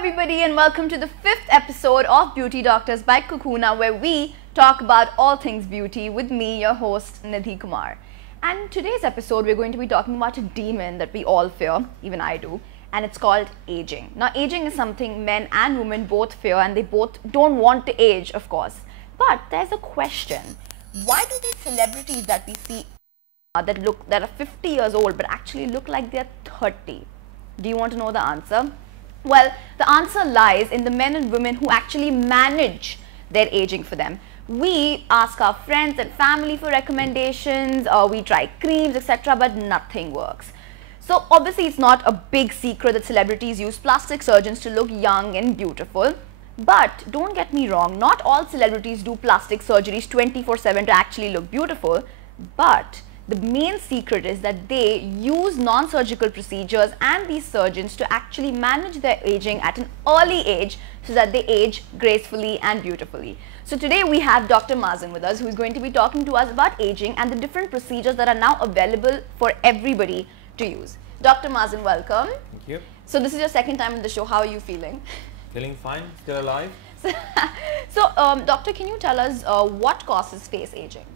everybody, and welcome to the 5th episode of Beauty Doctors by Cocoona, where we talk about all things beauty with me, your host, Nidhi Kumar. And today's episode, we're going to be talking about a demon that we all fear, even I do, and it's called aging. Now, aging is something men and women both fear, and they both don't want to age, of course. But there's a question. Why do these celebrities that we see that are 50 years old but actually look like they're 30? Do you want to know the answer? Well, the answer lies in the men and women who actually manage their aging for them. We ask our friends and family for recommendations, we try creams, etc., but nothing works. So obviously it's not a big secret that celebrities use plastic surgeons to look young and beautiful. But don't get me wrong, not all celebrities do plastic surgeries 24/7 to actually look beautiful. But the main secret is that they use non-surgical procedures and these surgeons to actually manage their aging at an early age so that they age gracefully and beautifully. So today we have Dr. Mazen with us, who is going to be talking to us about aging and the different procedures that are now available for everybody to use. Dr. Mazen, welcome. Thank you. So this is your second time in the show. How are you feeling? Feeling fine, still alive. Doctor, can you tell us what causes face aging?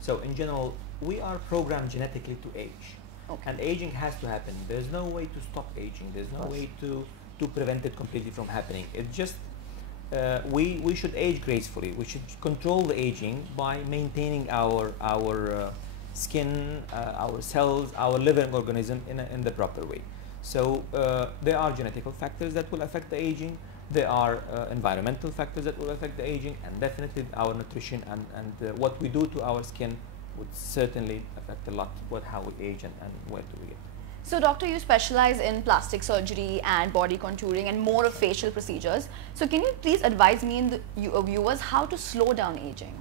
So in general, we are programmed genetically to age. Okay. And aging has to happen. There's no way to stop aging. There's no way to prevent it completely from happening. It's just, we should age gracefully. We should control the aging by maintaining our skin, our cells, our living organism in the proper way. So there are genetical factors that will affect the aging. There are environmental factors that will affect the aging, and definitely our nutrition and what we do to our skin would certainly affect a lot with how we age and where do we get. So doctor, you specialize in plastic surgery and body contouring and more of facial procedures. So can you please advise me and the viewers how to slow down aging?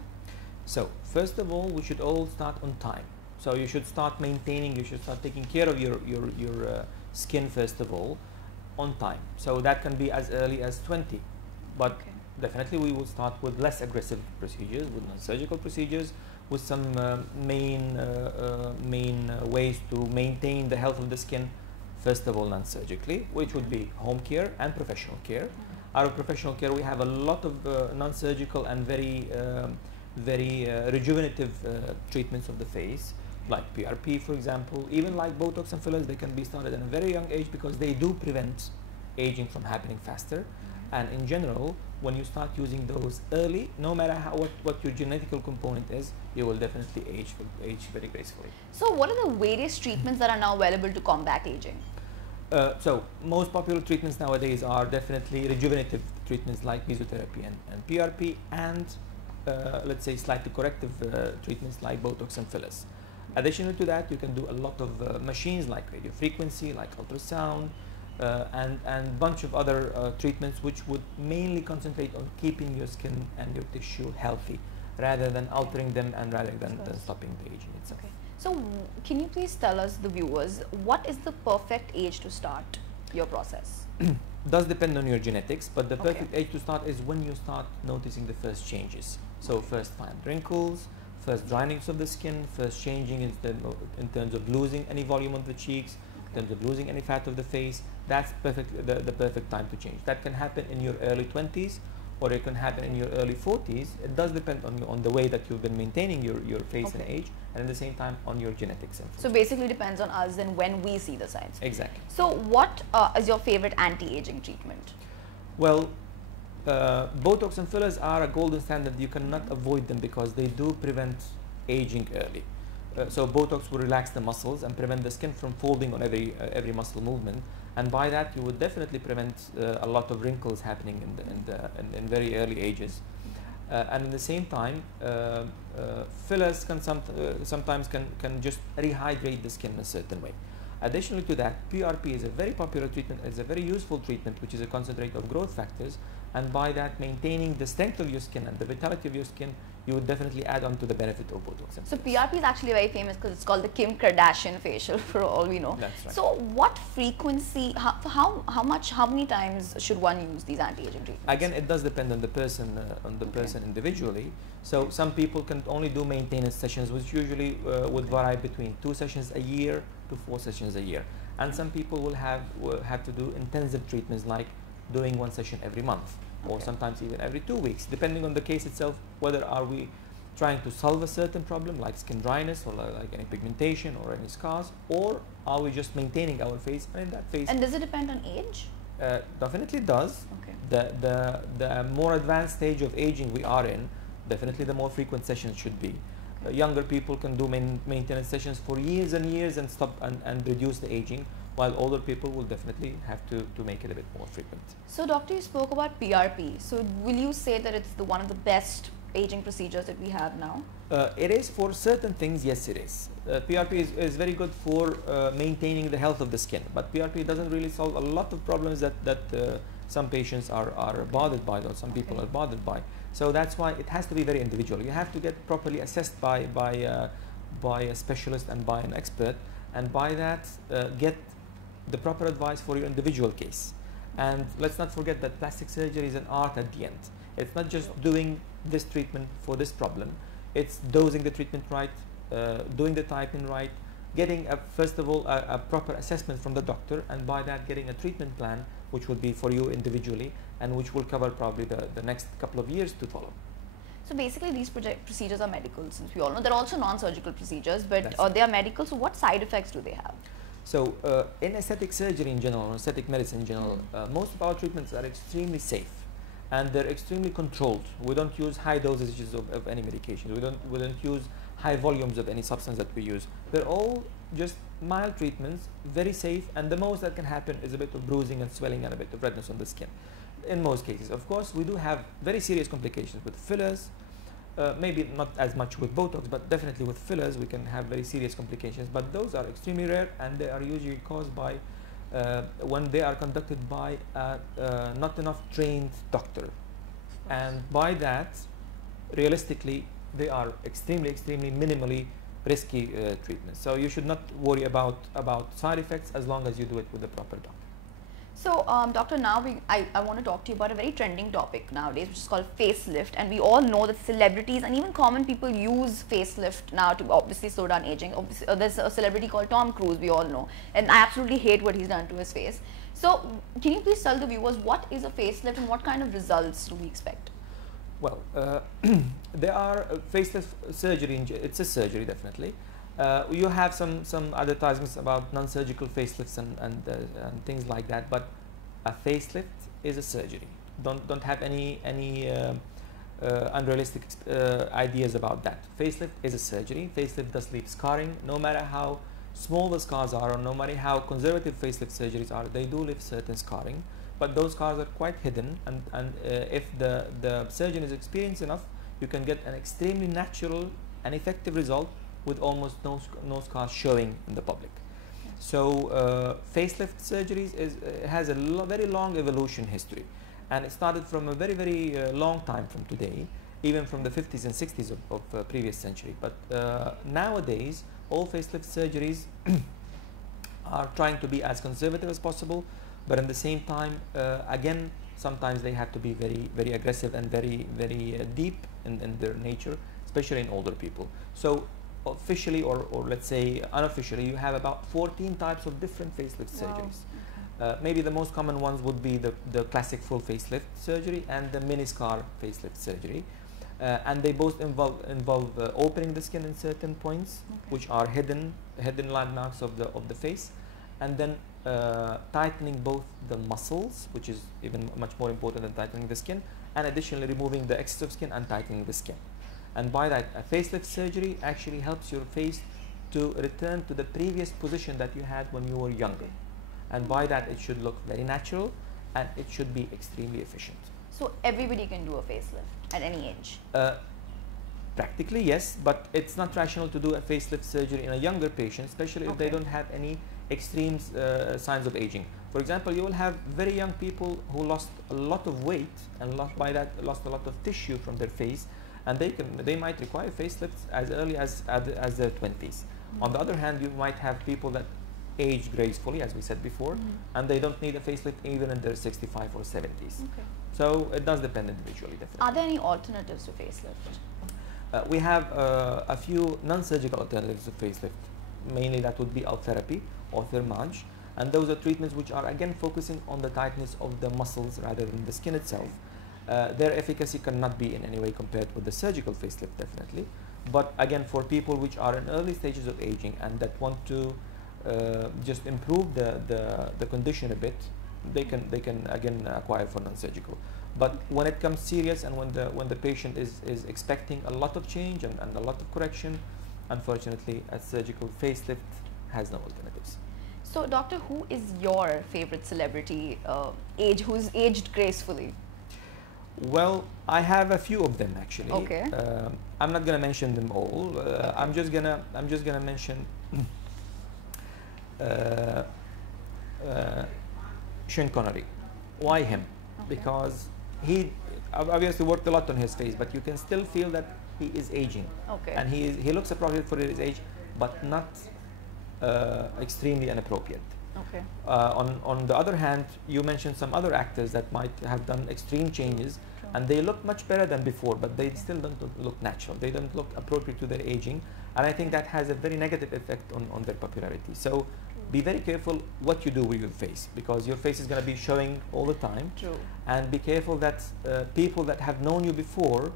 So first of all, we should all start on time. So you should start maintaining, you should start taking care of your skin first of all on time. So that can be as early as 20, but okay, definitely we will start with less aggressive procedures, with non-surgical procedures, with some main ways to maintain the health of the skin. First of all, non-surgically, which would be home care and professional care. Out of professional care, we have a lot of non-surgical and very rejuvenative treatments of the face, like PRP, for example. Even like Botox and fillers, they can be started at a very young age because they do prevent aging from happening faster. And in general, when you start using those early, no matter what your genetical component is, you will definitely age very gracefully. So what are the various treatments that are now available to combat aging? So most popular treatments nowadays are definitely rejuvenative treatments like mesotherapy and PRP, and let's say slightly corrective treatments like Botox and fillers. Additional to that, you can do a lot of machines like radiofrequency, like ultrasound, and bunch of other treatments which would mainly concentrate on keeping your skin and your tissue healthy rather than altering them and rather than stopping the aging itself. Okay. So can you please tell us, the viewers, what is the perfect age to start your process? Does depend on your genetics, but the perfect age to start is when you start noticing the first changes. So first find wrinkles, first dryness of the skin, first changing in terms of losing any volume of the cheeks, in terms of losing any fat of the face. That's the perfect time to change. That can happen in your early 20s, or it can happen in your early 40s. It does depend on the way that you've been maintaining your face and age, and at the same time on your genetics. So basically depends on us and when we see the signs. Exactly. So what is your favorite anti-aging treatment? Well, Botox and fillers are a golden standard. You cannot avoid them because they do prevent aging early. So Botox will relax the muscles and prevent the skin from folding on every muscle movement, and by that you would definitely prevent a lot of wrinkles happening in very early ages. And at the same time, fillers can sometimes just rehydrate the skin in a certain way. Additionally to that, PRP is a very popular treatment. It's a very useful treatment, which is a concentrate of growth factors, and by that maintaining the strength of your skin and the vitality of your skin, you would definitely add on to the benefit of Botox. So PRP is actually very famous because it's called the Kim Kardashian facial, for all we know. That's right. So what frequency, how many times should one use these anti-aging treatments? Again, it does depend on the person, individually. So some people can only do maintenance sessions, which usually would vary between 2 sessions a year to 4 sessions a year. And some people will have to do intensive treatments like doing one session every month, or sometimes even every 2 weeks, depending on the case itself, whether are we trying to solve a certain problem like skin dryness or like any pigmentation or any scars, or are we just maintaining our face, and in that phase. And does it depend on age? Definitely does. Okay. The more advanced stage of aging we are in, definitely the more frequent sessions should be. Younger people can do maintenance sessions for years and years and stop and reduce the aging, while older people will definitely have to make it a bit more frequent. So doctor, you spoke about PRP. So will you say that it's one of the best aging procedures that we have now? It is for certain things, yes it is. PRP is very good for maintaining the health of the skin, but PRP doesn't really solve a lot of problems that some patients are bothered by, or some people are bothered by. So that's why it has to be very individual. You have to get properly assessed by a specialist and by an expert, and by that get the proper advice for your individual case. And let's not forget that plastic surgery is an art at the end. It's not just doing this treatment for this problem, it's dosing the treatment right, doing the typing right, getting first of all a proper assessment from the doctor, and by that getting a treatment plan which will be for you individually and which will cover probably the next couple of years to follow. So basically these procedures are medical, since we all know. They're also non-surgical procedures, but they are medical. So what side effects do they have? So in aesthetic surgery in general, or aesthetic medicine in general, most of our treatments are extremely safe and they're extremely controlled. We don't use high dosages of any medication. We don't use high volumes of any substance that we use. They're all just mild treatments, very safe, and the most that can happen is a bit of bruising and swelling and a bit of redness on the skin. In most cases, of course, we do have very serious complications with fillers. Maybe not as much with Botox, but definitely with fillers we can have very serious complications, but those are extremely rare, and they are usually caused by when they are conducted by not enough trained doctor, and by that realistically they are extremely minimally risky treatments. So you should not worry about side effects as long as you do it with the proper doctor. So, doctor, now I want to talk to you about a very trending topic nowadays, which is called facelift. And we all know that celebrities and even common people use facelift now to obviously slow down aging. Obviously, there's a celebrity called Tom Cruise, we all know, and I absolutely hate what he's done to his face. So, can you please tell the viewers what is a facelift and what kind of results do we expect? Well, there are facelift surgery. It's a surgery, definitely. You have some advertisements about non-surgical facelifts and things like that, but a facelift is a surgery. Don't have any unrealistic ideas about that. Facelift is a surgery. Facelift does leave scarring. No matter how small the scars are, or no matter how conservative facelift surgeries are, they do leave certain scarring, but those scars are quite hidden, and if the surgeon is experienced enough, you can get an extremely natural and effective result with almost no scars showing in the public. So facelift surgeries has a very long evolution history, and it started from a very long time from today, even from the 50s and 60s of previous century. But nowadays all facelift surgeries are trying to be as conservative as possible, but at the same time again sometimes they have to be very aggressive and very deep in their nature, especially in older people. So officially or let's say unofficially, you have about 14 types of different facelift surgeries. Maybe the most common ones would be the classic full facelift surgery and the mini scar facelift surgery, and they both involve opening the skin in certain points, which are hidden landmarks of the face, and then tightening both the muscles, which is even much more important than tightening the skin, and additionally removing the excess of skin and tightening the skin. And by that, a facelift surgery actually helps your face to return to the previous position that you had when you were younger. And by that, it should look very natural and it should be extremely efficient. So everybody can do a facelift at any age? Practically, yes, but it's not rational to do a facelift surgery in a younger patient, especially if they don't have any extreme signs of aging. For example, you will have very young people who lost a lot of weight and lost a lot of tissue from their face, and they might require facelifts as early as their 20s. On the other hand, you might have people that age gracefully, as we said before, and they don't need a facelift even in their 65 or 70s. So it does depend individually, definitely. Are there any alternatives to facelift? We have a few non-surgical alternatives to facelift. Mainly that would be alt therapy or thermage, And those are treatments which are again focusing on the tightness of the muscles rather than the skin itself. Their efficacy cannot be in any way compared with the surgical facelift, definitely. But again, for people which are in early stages of aging and that want to just improve the condition a bit, they can again acquire for non-surgical. But when it comes serious and when the patient is expecting a lot of change and a lot of correction, unfortunately, a surgical facelift has no alternatives. So, doctor, who is your favorite celebrity who's aged gracefully? Well, I have a few of them actually. Okay. I'm not gonna mention them all. Okay. I'm just gonna mention Sean Connery. Why him? Okay. Because he obviously worked a lot on his face, but you can still feel that he is aging. Okay. And he looks appropriate for his age, but not extremely inappropriate. Okay. On the other hand, you mentioned some other actors that might have done extreme changes, and they look much better than before, but they still don't look natural. They don't look appropriate to their aging, and I think that has a very negative effect on their popularity. So be very careful what you do with your face, because your face is going to be showing all the time. True. And be careful that people that have known you before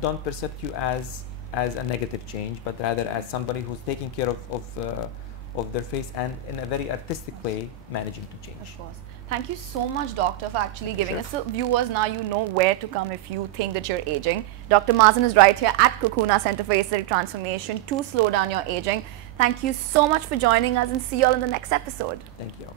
don't perceive you as a negative change, but rather as somebody who's taking care of their face and in a very artistic way managing to change. Of course. Thank you so much, doctor, for actually giving Sure. us. So viewers, now you know where to come if you think that you're aging. Dr. Mazen is right here at Cocoona Center for Aesthetic Transformation to slow down your aging. Thank you so much for joining us, and see you all in the next episode. Thank you.